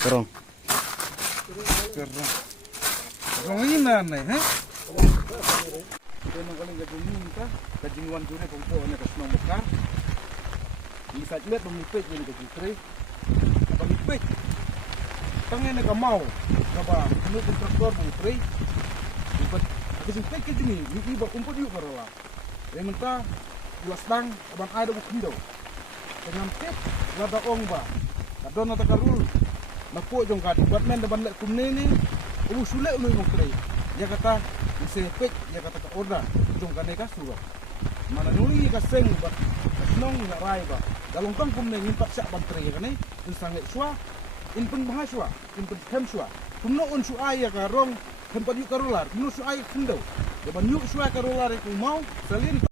Kerong. Kerong ini mana ha? Kena kalau gajung minta, gajungan jure pokoknya kasih nombor. Bisa lihat pemipet ini gajung tray. Pemipet. Tangan nak mau, kaba, ini kontraktor pemipet. Pemipet, gajung tray ke sini, ini berkumpul juga kerala. Yang minta jelas tang, abang ada bukan do. Dengan tip, lada ong ba, kadon nata karul. Napo jong kadi buat men depan lek kumne ni sulit lu mukre dia kata sepek dia kata ka order jong kane ka suro mana nuli ka seng ba nong na rai ba dalong tang kumne ngimpak sak bantre kane in sange swa in pun bahaswa in pun kem swa kumno on su aya ka rong tempat yu karular kumno su aya kundo depan yu swa karular ku mau salin